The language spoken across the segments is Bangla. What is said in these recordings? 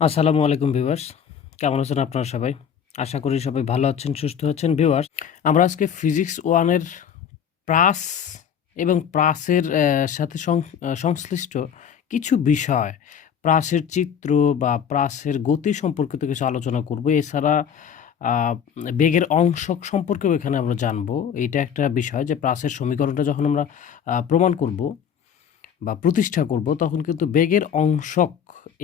আসসালামু আলাইকুম ভিউয়ার্স, কেমন আছেন আপনারা সবাই? আশা করি সবাই ভালো আছেন, সুস্থ আছেন। ভিউয়ার্স, আমরা আজকে ফিজিক্স 1 এর প্রাস এবং প্রাসের সাথে সংশ্লিষ্ট কিছু বিষয়, প্রাসের চিত্র বা প্রাসের গতি সম্পর্কিত কিছু আলোচনা করব। এছাড়া আ বেগের অংশক সম্পর্কেও এখানে আমরা জানবো। এইটা একটা বিষয় যে প্রাসের সমীকরণটা যখন আমরা প্রমাণ করব বা প্রতিষ্ঠা করব, তখন কিন্তু বেগের অংশক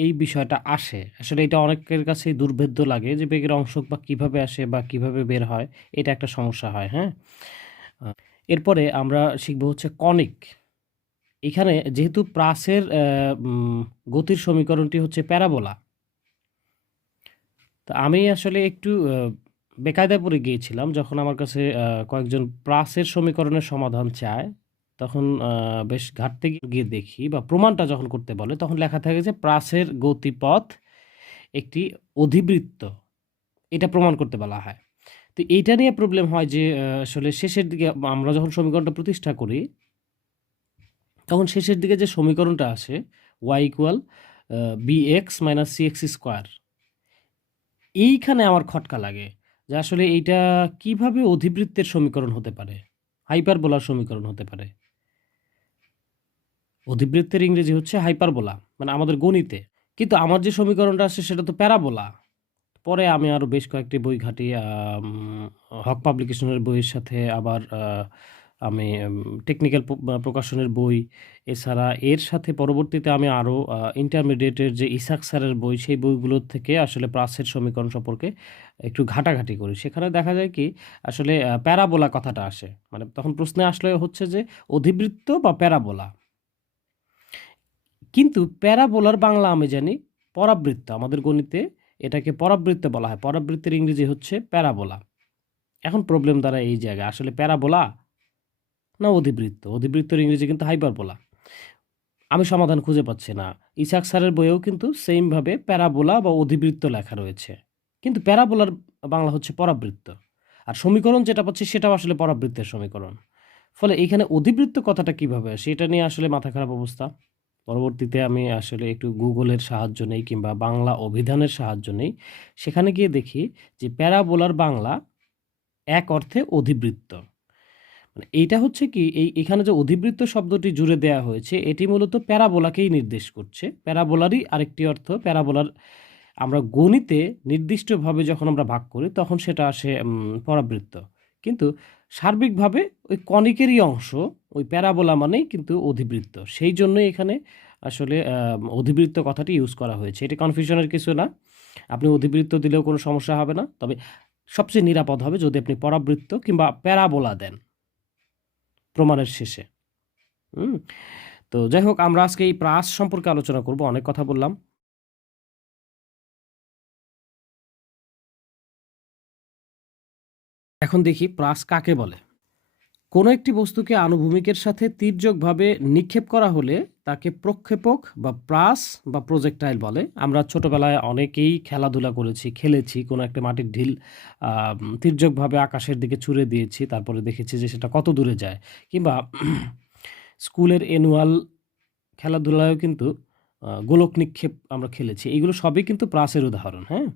এই বিষয়টা আসে। আসলে এটা অনেকের কাছেই দুর্ভেদ্য লাগে যে বেগের অংশক বা কিভাবে আসে বা কিভাবে বের হয়, এটা একটা সমস্যা হয়, হ্যাঁ? আ এরপরে আমরা শিখব হচ্ছে কনিক। এখানে যেহেতু প্রাসের গতির সমীকরণটি হচ্ছে প্যারাবোলা। তো আমি আসলে একটু বেকায়দায় পড়ে গিয়েছিলাম যখন আমার কাছে কয়েকজন প্রাসের সমীকরণের সমাধান চায়। তখন বেশ ঘাঁটতে গিয়ে দেখি বা প্রমাণটা যখন করতে বলে, তখন লেখা থাকে যে প্রাসের গতিপথ একটি অধিবৃত্ত। এটা প্রমাণ করতে বলা হয়। তো এইটা নিয়ে প্রবলেম হয় যে আসলে শেষের দিকে আমরা যখন সমীকরণটা প্রতিষ্ঠা করি, তখন শেষের দিকে যে সমীকরণটা আসে y = bx - cx², এইখানে আমার খটকা লাগে যে আসলে এইটা কিভাবে অধিবৃত্তের সমীকরণ হতে পারে? হাইপারবোলার সমীকরণ হতে পারে। অধিবৃত্তের ইংরেজি হচ্ছে হাইপারবোলা, মানে আমাদের গণিতে। কিন্তু আমার যে সমীকরণটা আসে সেটা তো প্যারাবোলা। পরে আমি আরো বেশ কয়েকটি বই ঘাঁটি, হক পাবলিকেশনের বইয়ের সাথে আবার আমি টেকনিক্যাল প্রকাশনের বই, এছাড়া এর সাথে পরবর্তীতে আমি আরো ইন্টারমিডিয়েটের যে ইসাক স্যারের বই, সেই বইগুলোর থেকে আসলে প্রাসের সমীকরণ সম্পর্কে একটু ঘাটাঘাটি করি। সেখানে দেখা যায় কি আসলে প্যারাবোলা কথাটা আসে। মানে তখন প্রশ্নে আসলে হচ্ছে যে অধিবৃত্ত বা প্যারাবোলা। কিন্তু প্যারাবোলার বাংলা আমি জানি পরাবৃত্ত। আমাদের গণিতে এটাকে পরাবৃত্ত বলা হয়। পরাবৃত্তের ইংরেজি হচ্ছে প্যারাবোলা। এখন প্রবলেম দাঁড়ায় এই জায়গায়, আসলে প্যারাবোলা না অধিবৃত্ত? অধিবৃত্তের ইংরেজি কিন্তু হাইপারবোলা। আমি সমাধান খুঁজে পাচ্ছি না। ইসাক স্যারের বইয়েও কিন্তু সেইম ভাবে প্যারাবোলা বা অধিবৃত্ত লেখা রয়েছে। কিন্তু প্যারাবোলার বাংলা হচ্ছে পরাবৃত্ত। আর সমীকরণ যেটা পাচ্ছি সেটাও আসলে পরাবৃত্তের সমীকরণ। ফলে এখানে অধিবৃত্ত কথাটা কিভাবে আসে, এটা নিয়ে আসলে মাথা খারাপ অবস্থা। পরবর্তীতে আমি আসলে একটু গুগলের সাহায্য নেই কিংবা বাংলা অভিধানের সাহায্য নেই। সেখানে গিয়ে দেখি যে প্যারাবোলার বাংলা এক অর্থে অধিবৃত্ত। মানে এইটা হচ্ছে কি, এখানে যে অধিবৃত্ত শব্দটি জুড়ে দেয়া হয়েছে, এটি মূলত প্যারাবোলাকেই নির্দেশ করছে। প্যারাবোলারই আরেকটি অর্থ। প্যারাবোলার আমরা গণিতে নির্দিষ্টভাবে যখন আমরা ভাগ করি, তখন সেটা আসে পরাবৃত্ত। কিন্তু সার্বিকভাবে ওই কনিকেরই অংশ, ওই প্যারাবোলা মানেই কিন্তু অধিবৃত্ত। সেই জন্যই এখানে আসলে অধিবৃত্ত কথাটি ইউজ করা হয়েছে। এটা কনফিউশনের কিছু না। আপনি অধিবৃত্ত দিলেও কোনো সমস্যা হবে না। তবে সবচেয়ে নিরাপদ হবে যদি আপনি পরাবৃত্ত কিংবা প্যারাবোলা দেন প্রমাণের শেষে। হুম? তো যাই হোক, আমরা আজকে এই প্রাস সম্পর্কে আলোচনা করব। অনেক কথা বললাম। এখন দেখি প্রাস কাকে বলে। কোনো একটি বস্তুকে আনুভূমিকের সাথে তির্যকভাবে নিক্ষেপ করা হলে তাকে প্রক্ষেপক বা প্রাস বা প্রজেক্টাইল বলে। আমরা ছোটবেলায় অনেকেই খেলাধুলা করেছি, খেলেছি। কোনো একটা মাটির ঢিল তির্যকভাবে আকাশের দিকে ছুঁড়ে দিয়েছি, তারপরে দেখেছি যে সেটা কত দূরে যায়। কিংবা স্কুলের অ্যানুয়াল খেলাধুলায়ও কিন্তু গোলক নিক্ষেপ আমরা খেলেছি। এগুলো সবই কিন্তু প্রাসের উদাহরণ, হ্যাঁ?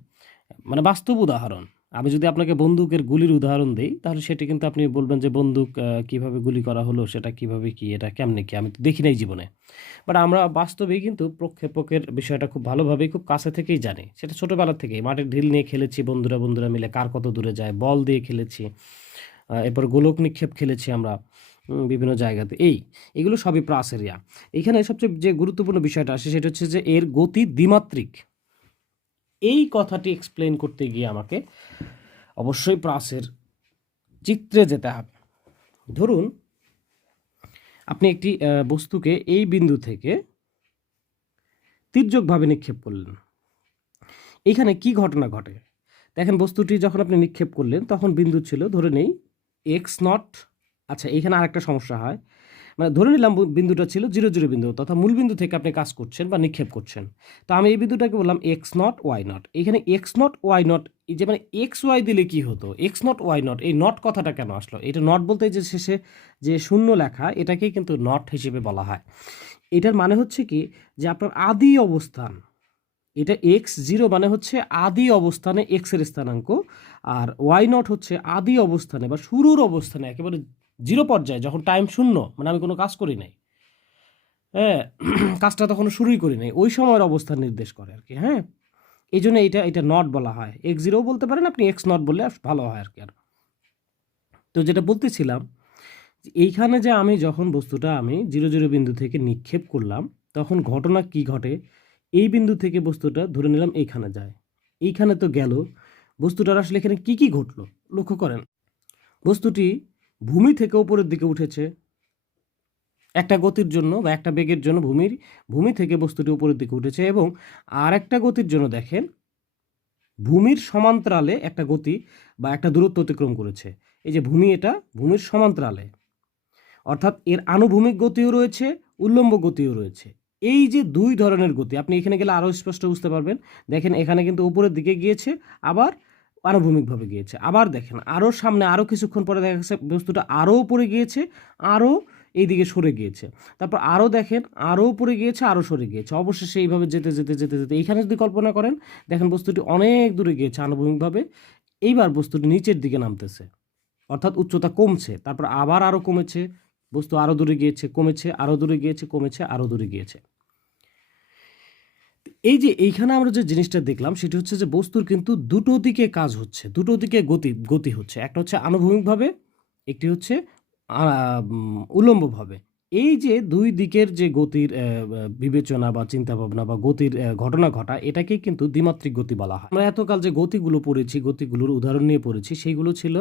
মানে বাস্তব উদাহরণ। আমি যদি আপনাকে বন্দুকের গুলির উদাহরণ দেই, তাহলে সেটি কিন্তু আপনি বলবেন যে বন্দুক কিভাবে গুলি করা হলো, সেটা কিভাবে কি, এটা কেমনে কি? আমি তো দেখি নাই জীবনে। বাট আমরা বাস্তবেই কিন্তু প্রক্ষেপকের বিষয়টা খুব ভালোভাবেই খুব কাছে থেকেই জানি। সেটা ছোটবেলা থেকেই মাটির ঢিল নিয়ে খেলেছি বন্ধুরা মিলে, কার কত দূরে যায়, বল দিয়ে খেলেছি। এরপর গোলক নিক্ষেপ খেলেছি আমরা বিভিন্ন জায়গাতে। এগুলো সবই প্রাস এরিয়া। এখানে সবচেয়ে যে গুরুত্বপূর্ণ বিষয়টা আসে সেটা হচ্ছে যে এর গতি দ্বিমাত্রিক। এই কথাটি এক্সপ্লেইন করতে গিয়ে আমাকে অবশ্যই প্রাসের চিত্রে যেতে হবে। ধরুন আপনি একটি বস্তুকে এই বিন্দু থেকে তির্যকভাবে নিক্ষেপ করলেন। এখানে কি ঘটনা ঘটে? দেখেন, বস্তুটি যখন আপনি নিক্ষেপ করলেন তখন বিন্দু ছিল, ধরে নেই x0। আচ্ছা, এখানে আরেকটা সমস্যা হয়। মানে ধরে নিলাম বিন্দুটা ছিল 0 বিন্দু, তথা মূল বিন্দু থেকে আপনি কাজ করছেন বা নিক্ষেপ করছেন। তো আমি এই বিন্দুটাকে বললাম x0 y0। এখানে x0 y0, এই যে মানে এক্স ওয়াই দিলে কি হতো, x0 y0, এই নট কথাটা কেন আসলো? এটা নট বলতে যে শেষে যে শূন্য লেখা, এটাকেই কিন্তু নট হিসেবে বলা হয়। এটার মানে হচ্ছে কি যে আপনার আদি অবস্থান, এটা x0 মানে হচ্ছে আদি অবস্থানে x এর স্থানাঙ্ক, আর y0 হচ্ছে আদি অবস্থানে বা শুরুর অবস্থানে, একেবারে জিরো পর্যায়ে, যখন টাইম শূন্য, মানে আমি কোনো কাজ করি নাই, হ্যাঁ, কাজটা তখন শুরুই করি নাই, ওই সময়ের অবস্থান নির্দেশ করে আর কি। হ্যাঁ, এই জন্য এটা নট বলা হয়, x0 বলতে পারেন আপনি, x0 বললে ভালো হয় আর কি। আর তো যেটা বলতেছিলাম, এইখানে যে আমি যখন বস্তুটা আমি 0 0 বিন্দু থেকে নিক্ষেপ করলাম, তখন ঘটনা কি ঘটে, এই বিন্দু থেকে বস্তুটা ধরে নিলাম এইখানে যায়, এইখানে তো গেল, বস্তুটার আসলে এখানে কি কি ঘটলো লক্ষ্য করেন। বস্তুটি ভূমি থেকে উপরের দিকে উঠেছে একটা গতির জন্য বা একটা বেগের জন্য, ভূমি থেকে বস্তুটি উপরের দিকে উঠেছে, এবং আর একটা গতির জন্য দেখেন ভূমির সমান্তরালে একটা গতি বা একটা দূরত্ব অতিক্রম করেছে। এই যে ভূমি, এটা ভূমির সমান্তরালে, অর্থাৎ এর আনুভূমিক গতিও রয়েছে, উল্লম্ব গতিও রয়েছে। এই যে দুই ধরনের গতি, আপনি এখানে গেলে আরও স্পষ্ট বুঝতে পারবেন। দেখেন এখানে কিন্তু উপরের দিকে গিয়েছে, আবার আনুভূমিকভাবে গিয়েছে, আবার দেখেন আরও সামনে, আরও কিছুক্ষণ পরে দেখা যাচ্ছে বস্তুটা আরও উপরে গিয়েছে, আরও এইদিকে সরে গিয়েছে, তারপর আরও দেখেন আরও উপরে গিয়েছে, আরও সরে গিয়েছে, অবশেষে এইভাবে যেতে যেতে যেতে যেতে এইখানে যদি কল্পনা করেন, দেখেন বস্তুটি অনেক দূরে গিয়েছে আনুভূমিকভাবে, এইবার বস্তুটি নিচের দিকে নামতেছে, অর্থাৎ উচ্চতা কমছে, তারপর আবার আরও কমেছে, বস্তু আরও দূরে গিয়েছে, কমেছে, আরও দূরে গিয়েছে, কমেছে, আরও দূরে গিয়েছে। এই যে এইখানে আমরা যে জিনিসটা দেখলাম সেটা হচ্ছে যে বস্তুর কিন্তু দুটো দিকে কাজ হচ্ছে, দুটো দিকে গতি হচ্ছে, একটা হচ্ছে আনুভূমিকভাবে, একটি হচ্ছে উল্লম্বভাবে। এই যে দুই দিকের যে গতির বিবেচনা বা চিন্তা ভাবনা বা গতির ঘটনা ঘটা, এটাকে কিন্তু দ্বিমাত্রিক গতি বলা হয়। আমরা এতকাল যে গতিগুলো পড়েছি, গতিগুলোর উদাহরণ নিয়ে পড়েছি, সেইগুলো ছিল,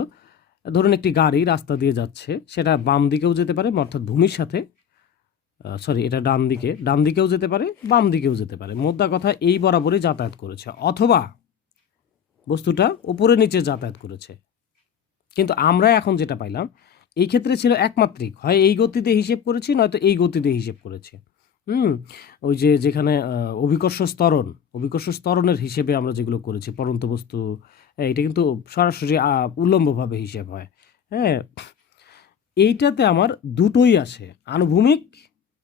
ধরুন একটি গাড়ি রাস্তা দিয়ে যাচ্ছে, সেটা বাম দিকেও যেতে পারে, অর্থাৎ ভূমির সাথে, সরি এটা ডান দিকেও যেতে পারে, বাম দিকেও যেতে পারে, মোদ্দা কথা এই বরাবরই যাতায়াত করেছে, অথবা বস্তুটা উপরে নিচে যাতায়াত করেছে। কিন্তু আমরা এখন যেটা পাইলাম, এই ক্ষেত্রে ছিল একমাত্রিক, হয় এই গতিতে হিসেব করেছি, নয়তো এই গতিতে হিসেব করেছি। ওই যে যেখানে অভিকর্ষ স্তরণের হিসেবে আমরা যেগুলো করেছি, পরন্ত বস্তু, এটা কিন্তু সরাসরি উল্লম্বভাবে হিসেব হয়। হ্যাঁ, এইটাতে আমার দুটোই আসে, আনুভূমিক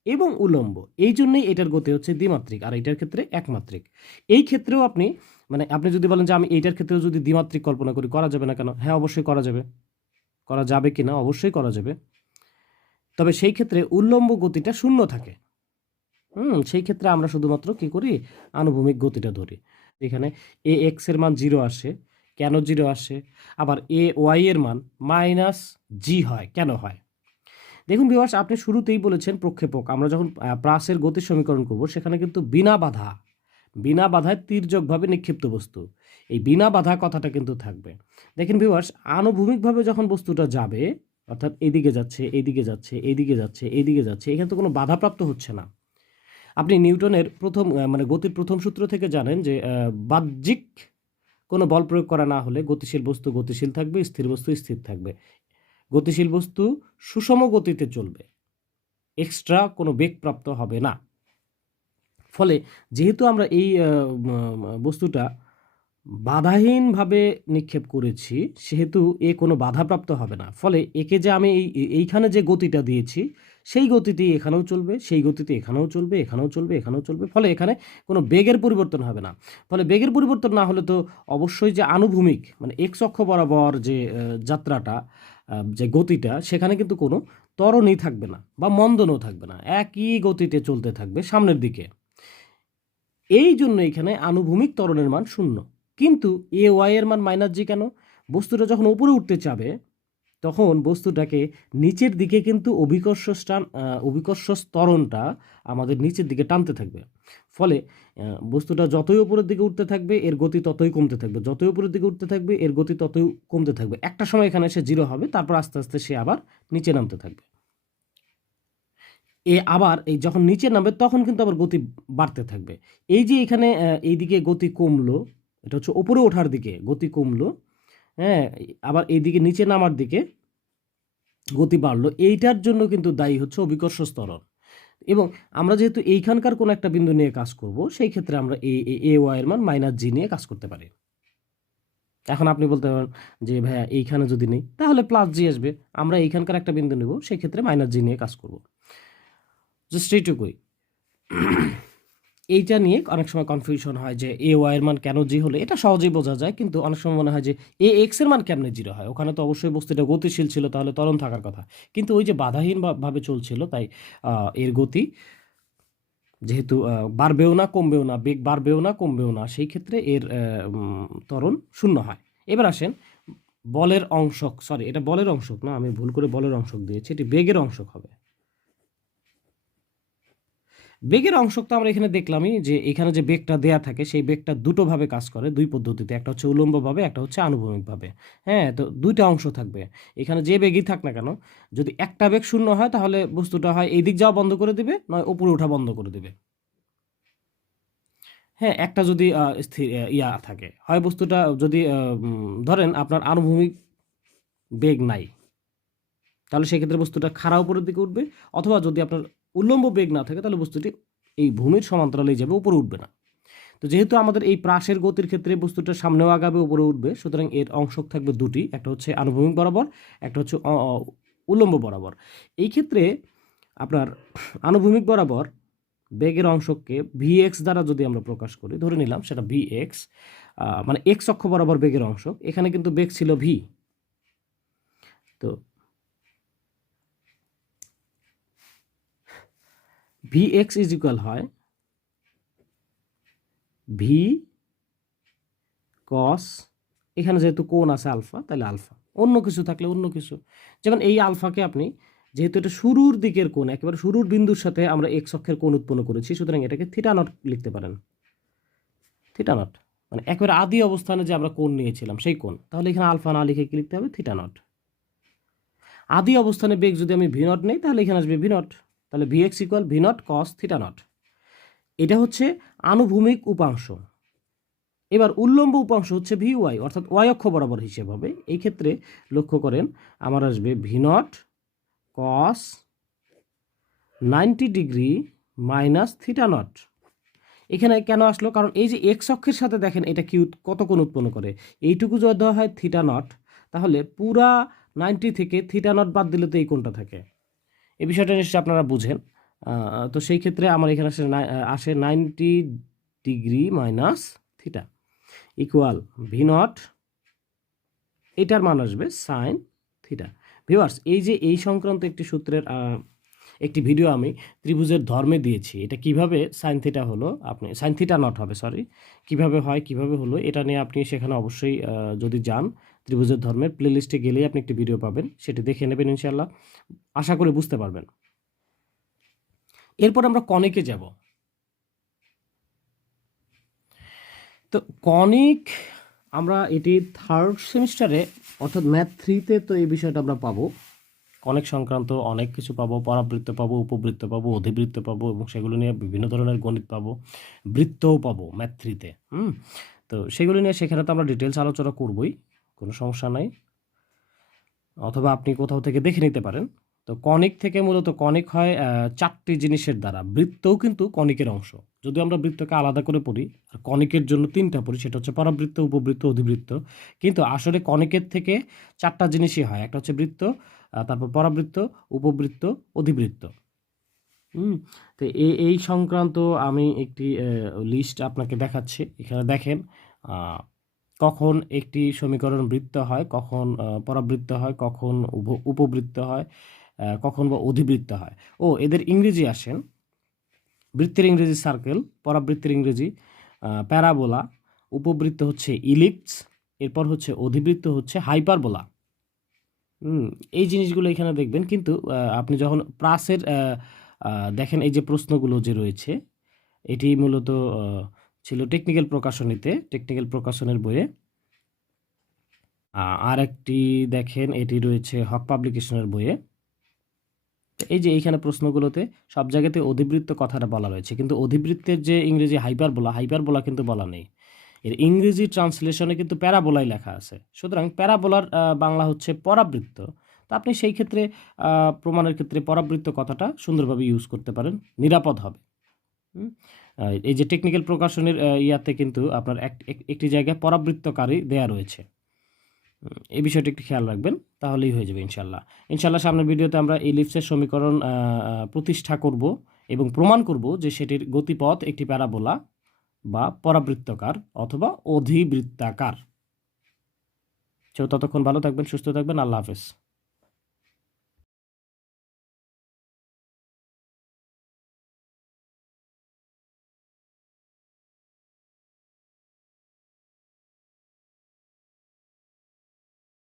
এবং উল্লম্ব, এই জন্যই এটার গতি হচ্ছে দ্বিমাত্রিক, আর এইটার ক্ষেত্রে একমাত্রিক। এই ক্ষেত্রেও আপনি, মানে আপনি যদি বলেন যে আমি এইটার ক্ষেত্রেও যদি দ্বিমাত্রিক কল্পনা করি, করা যাবে না কেন? হ্যাঁ, অবশ্যই করা যাবে। করা যাবে কি না? অবশ্যই করা যাবে। তবে সেই ক্ষেত্রে উল্লম্ব গতিটা শূন্য থাকে। সেই ক্ষেত্রে আমরা শুধুমাত্র কি করি? আনুভূমিক গতিটা ধরি। এখানে এ এক্স এর মান 0 আসে। কেন 0 আসে? আবার এ ওয়াই এর মান -g হয়। কেন হয়? দেখুন ভিউয়ার্স, আপনি শুরুতেই বলেছেন প্রক্ষেপক। আমরা যখন প্রাসের গতির সমীকরণ করব, সেখানে কিন্তু বিনা বাধায় তির্যকভাবে নিক্ষিপ্ত বস্তু, এই বিনা বাধা কথাটা কিন্তু থাকবে। দেখেন ভিউয়ার্স, আনুভূমিকভাবে যখন বস্তুটা যাবে, অর্থাৎ এইদিকে যাচ্ছে, এইদিকে যাচ্ছে, এইদিকে যাচ্ছে, এইদিকে যাচ্ছে, এখানে তো কোনো বাধাপ্রাপ্ত হচ্ছে না। আপনি নিউটনের প্রথম মানে গতির প্রথম সূত্র থেকে জানেন যে বাহ্যিক কোনো বল প্রয়োগ করা না হলে গতিশীল বস্তু গতিশীল থাকবে, স্থির বস্তু স্থির থাকবে। গতিশীল বস্তু সুষম গতিতে চলবে, এক্সট্রা কোনো বেগপ্রাপ্ত হবে না। ফলে যেহেতু আমরা এই বস্তুটা বাধাহীনভাবে নিক্ষেপ করেছি, সেহেতু এ কোনো বাধাপ্রাপ্ত হবে না। ফলে একে যে আমি এইখানে যে গতিটা দিয়েছি, সেই গতিতেই এখানেও চলবে, সেই গতিতে এখানেও চলবে, এখানেও চলবে, এখানেও চলবে। ফলে এখানে কোনো বেগের পরিবর্তন হবে না। ফলে বেগের পরিবর্তন না হলে তো অবশ্যই যে আনুভূমিক, মানে এক্স অক্ষ বরাবর যে যাত্রাটা, যে গতিটা, সেখানে কিন্তু কোনো ত্বরণই থাকবে না বা মন্দনও থাকবে না, একই গতিতে চলতে থাকবে সামনের দিকে। এই জন্য এখানে আনুভূমিক ত্বরণের মান 0। কিন্তু এ ওয়াই এর মান -g কেন? বস্তুটা যখন উপরে উঠতে চাবে, তখন বস্তুটাকে নিচের দিকে কিন্তু অভিকর্ষ ত্বরণটা আমাদের নিচের দিকে টানতে থাকবে। ফলে বস্তুটা যতই উপরের দিকে উঠতে থাকবে, এর গতি ততই কমতে থাকবে, যতই উপরের দিকে উঠতে থাকবে, এর গতি ততই কমতে থাকবে। একটা সময় এখানে এসে 0 হবে, তারপর আস্তে আস্তে সে আবার নিচে নামতে থাকবে। আবার এই যখন নিচে নামবে, তখন কিন্তু আবার গতি বাড়তে থাকবে। এই যে এখানে এইদিকে গতি কমলো, এটা হচ্ছে উপরে ওঠার দিকে গতি কমলো, হ্যাঁ, আবার এইদিকে নিচে নামার দিকে গতি বাড়লো। এইটার জন্য কিন্তু দায়ী হচ্ছে অভিকর্ষ ত্বরণ। এবং আমরা যেহেতু এইখানকার কোনো একটা বিন্দু নিয়ে কাজ করব, সেই ক্ষেত্রে আমরা এ ওয়াই এর মান -g নিয়ে কাজ করতে পারি। এখন আপনি বলতে পারেন যে ভাইয়া এইখানে যদি নেই, তাহলে +g আসবে। আমরা এইখানকার একটা বিন্দু নেব, সেই ক্ষেত্রে -g নিয়ে কাজ করব। জাস্ট এইটুকুই। এইটা নিয়ে অনেক সময় কনফিউশন হয় যে এ ওয়াই এর মান কেন জি হলো, এটা সহজেই বোঝা যায়, কিন্তু অনেক সময় মনে হয় যে এ এক্স এর মান কেমনে জিরো হয়, ওখানে তো অবশ্যই বস্তুটা গতিশীল ছিল, তাহলে ত্বরণ থাকার কথা, কিন্তু ওই যে বাধাহীন ভাবে চলছিল, তাই এর গতি যেহেতু বাড়বেও না কমবেও না, বেগ বাড়বেও না কমবেও না, সেই ক্ষেত্রে এর ত্বরণ শূন্য হয়। এবার আসেন বলের অংশক, সরি এটা বলের অংশক না, আমি ভুল করে বলের অংশক দিয়েছি, এটি বেগের অংশক হবে। বেগের অংশক তো আমরা এখানে দেখলামই যে এখানে যে বেগটা দেয়া থাকে সেই বেগটা দুটো ভাবে কাজ করে, দুই পদ্ধতিতে, একটা হচ্ছে উল্লম্বভাবে, একটা হচ্ছে আনুভূমিকভাবে। হ্যাঁ, তো দুইটা অংশ থাকবে এখানে, যে বেগই থাক না কেন, যদি একটা বেগ শূন্য হয় তাহলে বস্তুটা হয় এই দিক যাওয়া বন্ধ করে দিবে, নয় উপরে ওঠা বন্ধ করে দিবে। হ্যাঁ, একটা যদি স্থির ইয়া থাকে, হয় বস্তুটা যদি ধরেন আপনার আনুভূমিক বেগ নাই, তাহলে সেক্ষেত্রে বস্তুটা খাড়া উপরের দিকে উঠবে, অথবা যদি আপনার উল্লম্ব বেগ না থাকে তাহলে বস্তুটি এই ভূমির সমান্তরালেই যাবে, উপরে উঠবে না। তো যেহেতু আমাদের এই প্রাসের গতির ক্ষেত্রে বস্তুটা সামনেও আগাবে উপরে উঠবে, সুতরাং এর অংশক থাকবে দুটি, একটা হচ্ছে আনুভূমিক বরাবর, একটা হচ্ছে উল্লম্ব বরাবর। এই ক্ষেত্রে আপনার আনুভূমিক বরাবর বেগের অংশককে ভি এক্স দ্বারা যদি আমরা প্রকাশ করি, ধরে নিলাম সেটা ভি এক্স, মানে এক্স অক্ষ বরাবর বেগের অংশক, এখানে কিন্তু বেগ ছিল ভি, তো ভি এক্স ইজ ইকুয়াল হয় ভি কস, এখানে যেহেতু কোণ আছে আলফা, তাহলে আলফা, অন্য কিছু থাকলে অন্য কিছু, যেমন এই আলফাকে আপনি, যেহেতু এটা শুরুর দিকের কোণ, একেবারে শুরুর বিন্দুর সাথে আমরা এক্স অক্ষের কোণ উৎপন্ন করেছি, সুতরাং এটাকে থিটা নট লিখতে পারেন, থিটা নট, মানে একেবারে আদি অবস্থানে যে আমরা কোণ নিয়েছিলাম সেই কোণ, তাহলে এখানে আলফা না লিখে কি লিখতে হবে, থিটা নট। আদি অবস্থানে বেগ যদি আমি ভি নট নেই, তাহলে এখানে আসবে ভি নট, তাহলে V x equal V naught cos theta not. এটা হচ্ছে আনুভূমিক উপাংশ। এবার উল্লম্ব উপাংশ হচ্ছে ভি ওয়াই, অর্থাৎ ওয়াই অক্ষ বরাবর হিসেব হবে। এই ক্ষেত্রে লক্ষ্য করেন আমার আসবে V naught cos 90 degree minus theta not. এখানে কেন আসলো, কারণ এই যে এক্স অক্ষের সাথে দেখেন এটা কি কত কোণ উৎপন্ন করে, এইটুকু যদি দেওয়া হয় থিটা নট, তাহলে পুরা 90 থেকে থিটা নট বাদ দিলে তো এই কোণটা থাকে। এই বিষয়টা নিশ্চয়ই আপনারা বুঝেন। তো সেই ক্ষেত্রে আমার এখানে আসে 90 degree minus theta equal V naught, এটার মান আসবে সাইন থিটা। ভিউয়ার্স, এই যে এই সংক্রান্ত একটি সূত্রের একটি ভিডিও আমি ত্রিভুজের ধর্মে দিয়েছি, এটা কিভাবে সাইন থিটা হলো, আপনি সাইন থিটা নট হবে, সরি, কিভাবে হয় কিভাবে হলো, এটা নিয়ে আপনি সেখানে অবশ্যই যদি যান ত্রিভুজের ধর্মের প্লেলিস্টে গেলেই আপনি একটি ভিডিও পাবেন, সেটি দেখে নেবেন, ইনশাল্লাহ আশা করি বুঝতে পারবেন। এরপর আমরা কনিকে যাব। তো কনিক আমরা এটি থার্ড সেমিস্টারে, অর্থাৎ ম্যাথ 3-তে তো এই বিষয়টা আমরা পাবো, কনিক সংক্রান্ত অনেক কিছু পাবো, পরাবৃত্ত পাবো, উপবৃত্ত পাবো, অধিবৃত্ত পাবো, এবং সেগুলো নিয়ে বিভিন্ন ধরনের গণিত পাবো, বৃত্তও পাবো ম্যাথ 3-তে। তো সেগুলো নিয়ে সেখানে তো আমরা ডিটেলস আলোচনা করবই, কোনো সমস্যা নাই, অথবা আপনি কোথাও থেকে দেখে নিতে পারেন। তো কনিক থেকে মূলত কনিক হয় চারটি জিনিসের দ্বারা, বৃত্তও কিন্তু কনিকের অংশ, যদি আমরা বৃত্তকে আলাদা করে পড়ি, আর কনিকের জন্য তিনটা পড়ি, সেটা হচ্ছে পরাবৃত্ত, উপবৃত্ত, অধিবৃত্ত, কিন্তু আসলে কনিকের থেকে চারটা জিনিসই হয়, একটা হচ্ছে বৃত্ত, তারপর পরাবৃত্ত, উপবৃত্ত, অধিবৃত্ত। তো এই সংক্রান্ত আমি একটি লিস্ট আপনাকে দেখাচ্ছি, এখানে দেখেন কখন একটি সমীকরণ বৃত্ত হয়, কখন পরাবৃত্ত হয়, কখন উপবৃত্ত হয়, কখন বা অধিবৃত্ত হয়। ও এদের ইংরেজি আসেন, বৃত্তের ইংরেজি সার্কেল, পরাবৃত্তের ইংরেজি প্যারাবোলা, উপবৃত্ত হচ্ছে ইলিপস, এরপর হচ্ছে অধিবৃত্ত হচ্ছে হাইপারবোলা। এই জিনিসগুলো এখানে দেখবেন, কিন্তু আপনি যখন প্রাসের দেখেন এই যে প্রশ্নগুলো যে রয়েছে, এটি মূলত ছিল টেকনিক্যাল প্রকাশনীতে, টেকনিক্যাল প্রকাশনের বইয়ে। আর একটি দেখেন এটি রয়েছে হক পাবলিকেশনের বইয়ে। এই যে এইখানে প্রশ্নগুলোতে সব জায়গাতে অধিবৃত্ত কথাটা বলা রয়েছে, কিন্তু অধিবৃত্তের যে ইংরেজি হাইপারবোলা কিন্তু বলা নেই, এর ইংরেজি ট্রান্সলেশনে কিন্তু প্যারাবোলাই লেখা আছে। সুতরাং প্যারাবোলার বাংলা হচ্ছে পরাবৃত্ত। তো আপনি সেই ক্ষেত্রে প্রমাণের ক্ষেত্রে পরাবৃত্ত কথাটা সুন্দরভাবে ইউজ করতে পারেন, নিরাপদ হবে। এই যে টেকনিক্যাল প্রকাশনের ইয়াতে কিন্তু আপনার একটি জায়গায় পরাবৃত্তকারী দেয়া রয়েছে, এই বিষয়টি একটু খেয়াল রাখবেন, তাহলেই হয়ে যাবে ইনশাল্লাহ। সামনের ভিডিওতে আমরা ইলিপসের সমীকরণ প্রতিষ্ঠা করব এবং প্রমাণ করব যে সেটির গতিপথ একটি প্যারাবোলা বা পরাবৃত্তাকার অথবা অধিবৃত্তাকার। ততক্ষণ ভালো থাকবেন, সুস্থ থাকবেন। আল্লাহ হাফেজ।